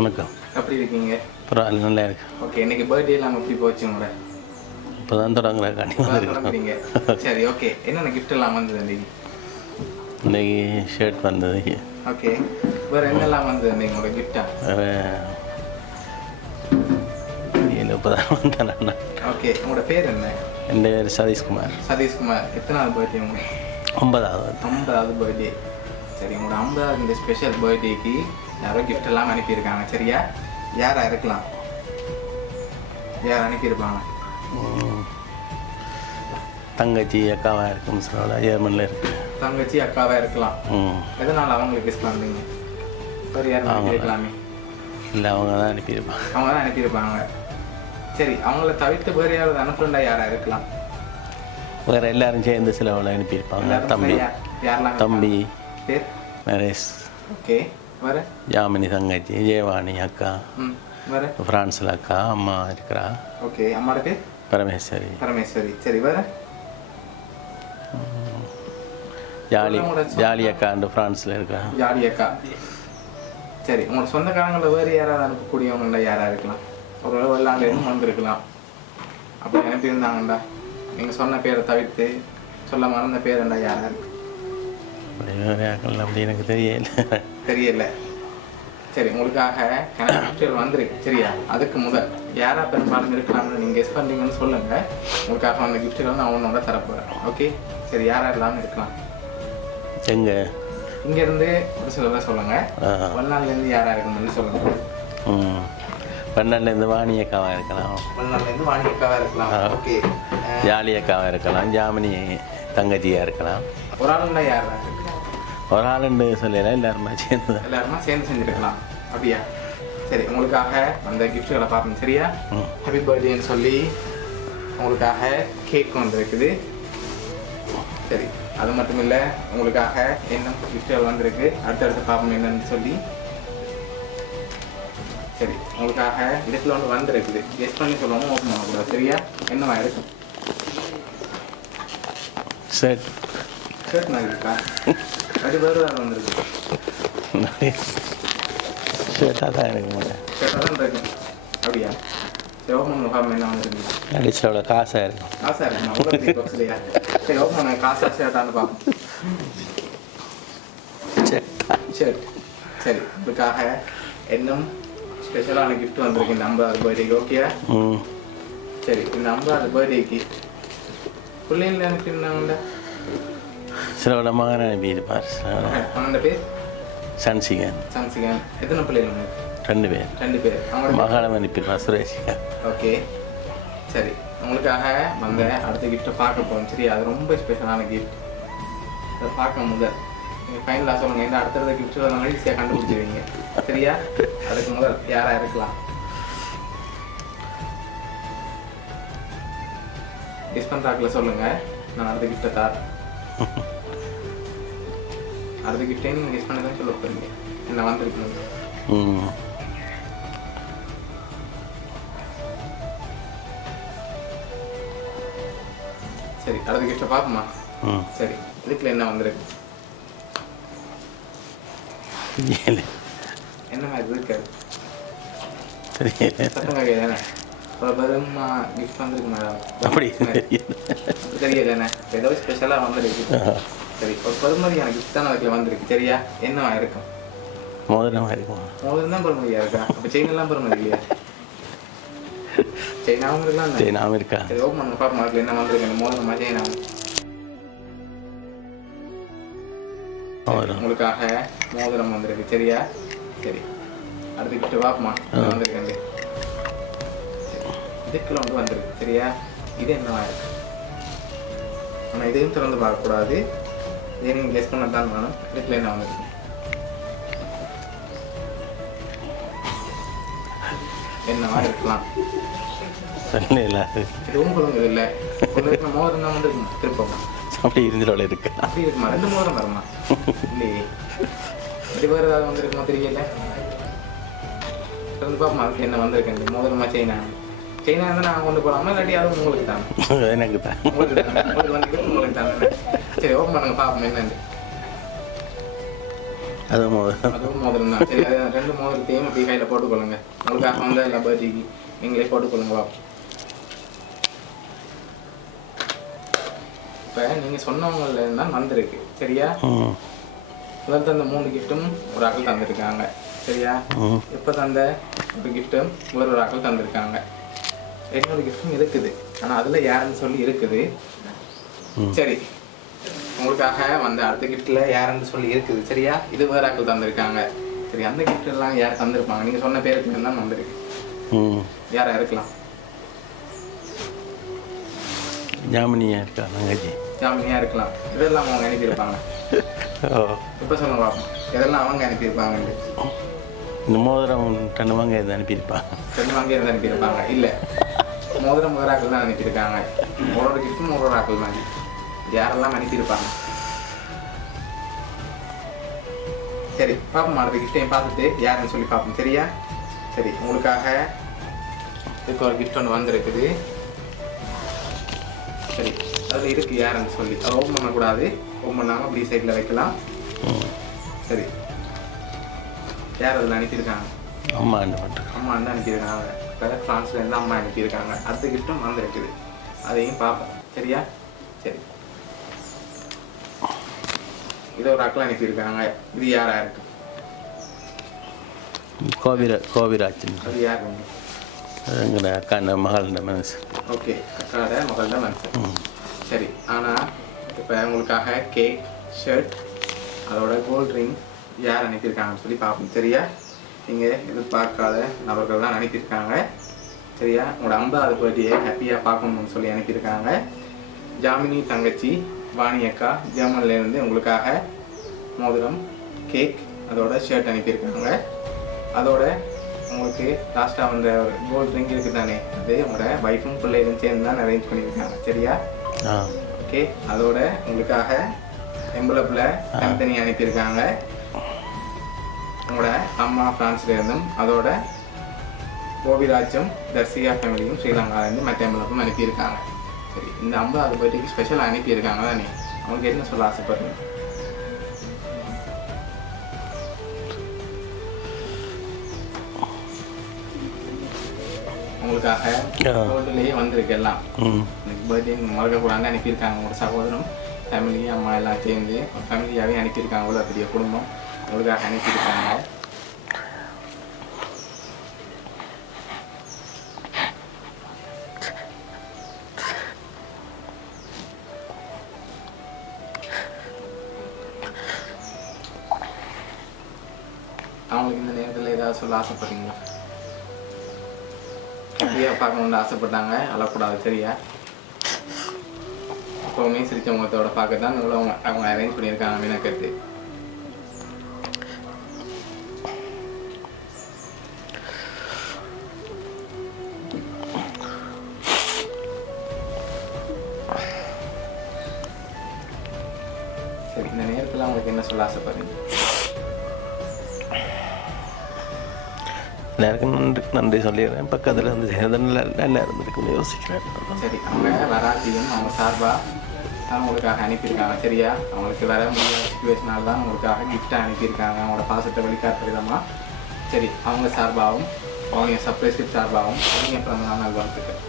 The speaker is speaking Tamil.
வணக்கம். எப்படி இருக்கீங்க? பரவாயில்ல, நல்லா இருக்கு. ஓகே, இன்னைக்கு பர்த்டே எல்லாம் எப்படி போச்சு உங்களோட? இப்போ தான் தொடங்குறீங்க. சரி, ஓகே. என்னென்ன கிஃப்ட் எல்லாம் வந்தது இன்னைக்கு? இன்னைக்கு ஷர்ட் வந்தது. ஓகே, வேறு என்னெல்லாம் வந்தது இன்னைக்கு உங்களோட கிஃப்டா? வேறு இப்போ தான் வந்தேன். ஓகே, உங்களோட பேர் என்ன? என் பேர் சதீஷ்குமார். சதீஷ்குமார். எத்தனாவது பர்த்டே உங்களுக்கு? 50வது பர்த்டே. சரி, உங்களோட 50வது இந்த ஸ்பெஷல் பர்த்டேக்கு யாரோ கிஃப்ட் எல்லாம் அனுப்பியிருக்காங்க. சரியா? யாரா இருக்கலாம்? யார் அனுப்பியிருப்பாங்க? தங்கச்சி அக்காவாக இருக்கும். சொல்ல ஜெர்மனில் இருக்கு. தங்கச்சி அக்காவாக இருக்கலாம். எதனால் அவங்களுக்கு கிஃப்ட் பண்ணுறீங்க? வேறு யாரும் அனுப்பியிருக்கலாமே? இல்லை, அவங்க தான் அனுப்பியிருப்பாங்க. அவங்க தான் அனுப்பியிருப்பாங்க. சரி, அவங்கள தவிர்த்து வேறு யாராவது அனுப்புறா யாராக இருக்கலாம்? வேறு எல்லாரும் சேர்ந்து சிலவளை அனுப்பியிருப்பாங்க. தம்பி, யாரெல்லாம்? தம்பி பேர் நரேஷ். ஓகே, வேறு? ஜாமினி தங்கச்சி, ஜெயவாணி அக்கா, வேறு? ஃப்ரான்ஸில் அக்கா, அம்மா இருக்கிறா. ஓகே, அம்மாவோட பேர்? பரமேஸ்வரி. பரமேஸ்வரி. சரி, வேறு? ஜாலி அக்காண்டு ஃப்ரான்ஸில் இருக்கா. ஜாலி அக்கா. சரி, உங்களோட சொந்தக்காரங்களில் வேறு யாராவது அனுப்பக்கூடியவங்கள யாராக இருக்கலாம்? ஒரு வெள்ளாண்டுலேருந்து வந்திருக்கலாம். அப்படி அனுப்பியிருந்தாங்கண்டா நீங்கள் சொன்ன பேரை தவிர்த்து சொல்ல மறந்த பேருண்டா யாராக இருக்கு? அப்படி எனக்கு தெரியல. சரி, உங்களுக்காக கிஃப்ட்கள் வந்திருக்கு. சரியா? அதுக்கு முதல் யாரா பெரும்பாலும் இருக்கலாம்னு நீங்கள் கெஸ் பண்ணுறீங்கன்னு சொல்லுங்கள். உங்களுக்காக அந்த கிஃப்ட்கள் நான் அவனோட தரப்போகிறேன். ஓகே, சரி. யாராக இல்லாமல் இருக்கலாம்? எங்கே? இங்கேருந்து ஒரு சிலரை சொல்லுங்கள். வெளிநாட்டிலேருந்து யாராக இருக்கணும்னு சொல்லுங்கள். வெளிநாட்டிலேருந்து வாணி அக்காவாக இருக்கலாம். வெளிநாட்டிலேருந்து வாணி அக்காவாக இருக்கலாம். ஓகே. ஜாலி அக்காவாக இருக்கலாம். ஜாமினி தங்கச்சியாக இருக்கலாம். ஒரு ஆளுண்டா யாரா இருக்கு? ஒரு ஆளுண்டு சொல்லலாம். எல்லாருமா சேர்ந்து செஞ்சுருக்கலாம். அப்படியா? சரி, உங்களுக்காக அந்த கிஃப்ட்களை பார்க்கணும். சரியா? ஹாப்பி பர்த்டேன்னு சொல்லி உங்களுக்காக கேக் வந்துருக்குது. சரி, அது மட்டும் இல்லை, உங்களுக்காக என்ன கிஃப்ட்கள் வந்திருக்கு அடுத்தடுத்து பார்ப்போம் என்னன்னு சொல்லி. சரி, உங்களுக்காக இதுக்குள்ள ஒன்று வந்திருக்குது. கெஸ் பண்ணி சொல்லுவோம், ஓப்பன் பண்ணக்கூடாது. சரியா? என்னவா இருக்கு? ஷர்ட் மாதிரி இருக்கா? அது வேறு வேறு வந்துருக்கு. ஷர்ட்டாக தான் இருக்கு. ஷர்ட்டாக தான் இருக்கு. அப்படியா? சரி, ஓப்பன் முகாம் என்ன வந்துருக்கு? அடிச்சு அவ்வளோ காசாக இருக்கும். காசாக இருக்குமா? அவ்வளோ பாக்ஸ்லையா? சரி, ஓப்பன் காசாக ஷர்ட்டான்னு பார்ப்போம். ஷர்ட். சரி, இதுக்காக இன்னும் ஸ்பெஷலான கிஃப்ட் வந்திருக்கு இந்த 50வது பர்த்டேக்கு. ஓகேயா? சரி, இந்த 50வது பர்த்டேக்கு பிள்ளைங்கள அனுப்பியிருந்தாங்கல்ல? சிலவோட மகன் அனுப்பியிருப்பார். அவனோட பேர்? சன்சிகன். எத்தனை பிள்ளைங்க? 2 பேர். 2 பேர். அவங்களோட மகாணம் அனுப்பியிருப்பார், சுரேஷிகா. ஓகே, சரி. உங்களுக்காக வந்த அடுத்த கிஃப்ட்டை பார்க்க போகிறோம். சரி, அது ரொம்ப ஸ்பெஷலான கிஃப்ட். அதை பார்க்க முதல் நீங்கள் ஃபைனலாக சொல்லுங்கள். இந்த அடுத்தடுத்த கிஃப்ட் வரனால ஈஸியாக கண்டுபிடிச்சிருவீங்க. சரியா? அதுக்கு முதல் யாராக இருக்கலாம்? கெஸ் பண்ணுறாக்கில் சொல்லுங்கள். நான் அடுத்த கிஃப்ட்டை தரேன். அடுத்த கிஃப்டே நீங்கள் கெஸ் பண்ணி தான் சொல்ல போகிறீங்க என்ன வந்திருக்கணும். சரி, அடுத்த கிஃப்ட்டை பார்ப்போமா? சரி, இதுக்குள்ள என்ன வந்திருக்கு? என்ன மாதிரி இருக்காது? சத்தம் தானே பெருமா கிஃப்ட் வந்திருக்கு மேடம். அப்படி தெரியலண்ணே, ஏதோ ஸ்பெஷலாக வந்திருக்கு. சரி, ஒரு பெருமதியான கிஃப்ட் தான் அதுக்குள்ள வந்திருக்கு. சரியா? என்னவா இருக்கும்? மோதிரமாக இருக்கும். மோதிரம் தான் பெருமதியாக இருக்கா? அப்போ செயினெல்லாம் பெருமதி இல்லையா? செயினாவும் இருக்கலாம். செயினாவும் இருக்கா? சரி, ஓப்பன் பண்ண பார்ப்போம். அதுக்குள்ள என்ன வந்திருக்கு? மோதிரமா செயினாவும்? உங்களுக்காக மோதிரம் வந்திருக்கு. சரியா? சரி, அடுத்த கிஃப்ட் பார்ப்போமா? வந்திருக்கு. இதுக்குள்ள ஒன்று வந்திருக்கு. சரியா? இது என்னவா இருக்கு? ஆனால் இதையும் திறந்து பார்க்கக்கூடாது. இதை நீங்கள் கெஸ் பண்ண தான் வேணும். இதுக்குள்ள என்ன வந்திருக்கு? என்னவா இருக்கலாம்? இதுவும் சொல்லுங்க. இல்லை, உங்களுக்கு மோதிரம் தான் வந்துருக்குமா? திருப்பமா அப்படி இருந்துட்டு இருக்கு. அப்படி இருக்குமா? 2 மோதிரம் வருமா? இல்லையே, இப்படி வேறு ஏதாவது வந்துருக்குமா? தெரியல. திறந்து பார்ப்போமா அதுக்கு என்ன வந்திருக்கு? மோதிரமா செயினா? செயினா இருந்தால் நாங்கள் கொண்டு போகலாமா? இல்லாட்டி அதுவும் உங்களுக்கு தானே? எனக்கு தான். உங்களுக்கு வந்து உங்களுக்கு தானே. சரி, ஓப்பன் பண்ணுங்க பார்ப்போம் என்னன்னு. அது மோதிரம். அதுவும் மோதிரம் தான். சரி, அது 2 மோதிரத்தையும் அப்படியே கையில் போட்டுக்கொள்ளுங்க. உங்களுக்காக வந்து இல்லை பர்த்டேக்கு நீங்களே போட்டுக்கொள்ளுங்க. வா, இப்போ நீங்கள் சொன்னவங்கள தான் வந்திருக்கு. சரியா? முதல் தந்த 3 கிஃப்ட்டும் ஒரு ஆக்கள் தந்திருக்காங்க. சரியா? இப்போ தந்த ஒரு கிஃப்ட்டும் ஒரு ஆக்கள் தந்திருக்காங்க. என்னோட கிஃப்டும் இருக்குது, ஆனால் அதில் யாருன்னு சொல்லி இருக்குது. சரி, உங்களுக்காக வந்த அடுத்த கிஃப்ட்டில் யாருன்னு சொல்லி இருக்குது. சரியா? இது வேறு ஆக்கள் தந்திருக்காங்க. சரி, அந்த கிஃப்ட் எல்லாம் யார் தந்திருப்பாங்க? நீங்கள் சொன்ன பேருக்கு தான் வந்திருக்கு. யாராக இருக்கலாம்? ஜாமினியாக இருக்கா தங்கச்சி? ஜாமினியாக இருக்கலாம். இதெல்லாம் அவங்க அனுப்பியிருப்பாங்க. இப்போ சொல்லுங்க பார்ப்போம், இதெல்லாம் அவங்க அனுப்பியிருப்பாங்க. இந்த மோதிரம் 2 வாங்க எது அனுப்பியிருப்பாங்க? 2 வாங்க எது அனுப்பியிருப்பாங்க? இல்லை, மோதிரம் முதலாக்கள் தான் அனுப்பியிருக்காங்க. ஒரு கிஃப்ட்டும் ஒரு ஆக்கள் மாதிரி யாரெல்லாம் அனுப்பியிருப்பாங்க? சரி, பார்ப்போம். அடுத்த கிஃப்டையும் பார்த்துட்டு யாருன்னு சொல்லி பார்ப்போம். சரியா? சரி, உங்களுக்காக இப்போ ஒரு கிஃப்ட் ஒன்று வந்திருக்குது. சரி, அதில் இருக்குது யாருன்னு சொல்லி. அதை ஓப்பன் பண்ணக்கூடாது, ஓப்பன் பண்ணாமல் அப்படி சைடில் வைக்கலாம். சரி, யார் அதில் அனுப்பியிருக்காங்க? அம்மா வந்து அனுப்பியிருக்காங்க. இப்போ ஃப்ரான்ஸ்லேருந்து அம்மா அனுப்பியிருக்காங்க. அடுத்த கிஃப்ட்டும் வந்திருக்குது, அதையும் பார்ப்போம். சரியா? சரி, இதை ஒரு அக்கள் அனுப்பியிருக்காங்க. இது யாராக இருக்கு? கோவிராஜ். அது யார்? எங்களோட அக்காண்ட மகளோட மனசு. ஓகே, அக்காவோட மகளோட மனசு. சரி, ஆனால் இப்போ உங்களுக்காக கேக், ஷர்ட், அதோட கோல்ட் ரிங் யார் அனுப்பியிருக்காங்கன்னு சொல்லி பார்ப்போம். சரியா? நீங்கள் எதிர்பார்க்காத நபர்கள் தான் அனுப்பியிருக்காங்க. சரியா? உங்களோட 50வது பர்த்டே ஹாப்பியாக பார்க்கணும்னு சொல்லி அனுப்பியிருக்காங்க. ஜாமினி தங்கச்சி வாணி அக்கா ஜெர்மன்லேருந்து உங்களுக்காக மோதிரம், கேக், அதோட ஷர்ட் அனுப்பியிருக்காங்க. அதோட உங்களுக்கு லாஸ்ட்டாக வந்த ஒரு கோல்ட் ரிங் இருக்குது தானே, அது உங்களோட வைஃபும் பிள்ளைகளும் சேர்ந்து தான் அரேஞ்ச் பண்ணியிருக்காங்க. சரியா? ஓகே, அதோட உங்களுக்காக எம்பளப்பில் தனித்தனி அனுப்பியிருக்காங்க. உங்களோட அம்மா ஃப்ரான்ஸ்லேருந்தும் அதோட கோவிராஜும் தர்சிகா ஃபேமிலியும் ஸ்ரீலங்காலேருந்து மற்ற எம்பளப்பும் அனுப்பியிருக்காங்க. சரி, இந்த 50வது பர்த்டேக்கு ஸ்பெஷலாக அனுப்பியிருக்காங்க தானே, அவங்களுக்கு என்ன சொல்ல ஆசைப்படுறீங்க? உங்களுக்காக ஹோட்டல்லையே வந்திருக்கு எல்லாம். எனக்கு பர்த்டே மறக்கக்கூடாதுன்னு அனுப்பியிருக்காங்க. உங்களோட சகோதரம், ஃபேமிலி, அம்மா எல்லாம் சேர்ந்து ஒரு ஃபேமிலியாகவே அனுப்பியிருக்காங்க. அவ்வளோ பெரிய குடும்பம் உங்களுக்காக அனுப்பியிருக்காங்க. அவங்களுக்கு இந்த நேரத்தில் ஏதாவது சொல்ல ஆசைப்படுறீங்களா? அப்படியே பார்க்கணுன்னு ஆசைப்பட்டாங்க, அழக்கூடாது. சரியா? எப்போவுமே சிரிச்ச முகத்தோட பார்க்க தான் அவங்க அரேஞ்ச் பண்ணியிருக்காங்க மீனக்கட்டு. சரி, இந்த நேரத்தில் அவங்களுக்கு என்ன சொல்ல ஆசைப்படுறீங்க? எல்லாருக்கும் நன்றி சொல்லிடுறேன். பக்கத்தில் இருந்து நல்லா இருந்திருக்குன்னு யோசிக்கிறேன். சரி, அவங்க வராட்டியும் அவங்க சார்பாக தான் உங்களுக்காக அனுப்பியிருக்காங்க. சரியா? அவங்களுக்கு வர முடியாத சுச்சுவேஷனால் தான் உங்களுக்காக கிஃப்டாக அனுப்பியிருக்காங்க, அவங்களோட பாசத்தை வெளிக்காட்டுற விதமாக. சரி, அவங்க சார்பாகவும் அவங்க சர்ப்ரைஸ் கிஃப்ட் சார்பாகவும் அவங்க பிறந்த நாள் வாழ்த்துக்கள்.